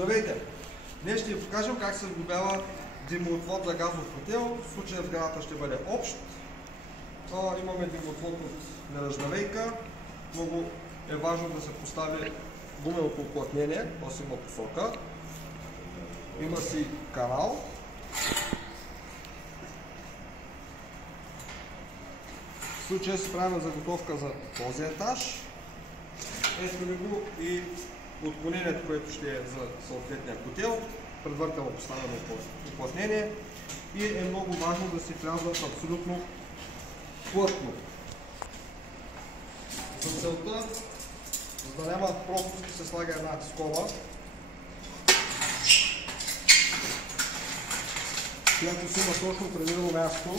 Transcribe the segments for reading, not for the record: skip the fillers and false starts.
Здравейте! Днес ще ви покажем как се сглобява димоотвод за газов котел. В случая сградата ще бъде общ. Имаме димоотвод от нержавейка. Много е важно да се постави гуменото уплътнение, то има посока. Има си канал. В случая се правим заготовка за този етаж. Ето ви го и отклонението, което ще е за съответния котел. Предварително поставяме уплътнение и е много важно да се врязват абсолютно плътно. За целта, за да няма пропуски, се слага една скоба, която си има точно определено място.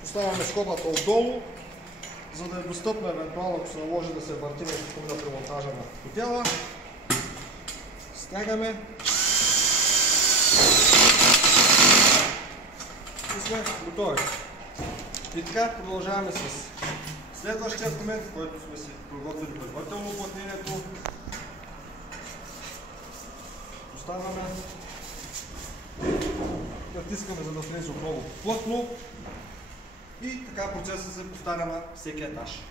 Поставяме скобата отдолу, за да е достъпна евентуално, ако се наложи да се върти нещо при монтажа на котела. Стягаме и сме готови. И така продължаваме с следващия момент, в който сме си подготвили предварително уплътнението. Поставяме, натискаме, за да влезе отново плътно. И така процесът се повтаря на всеки етаж.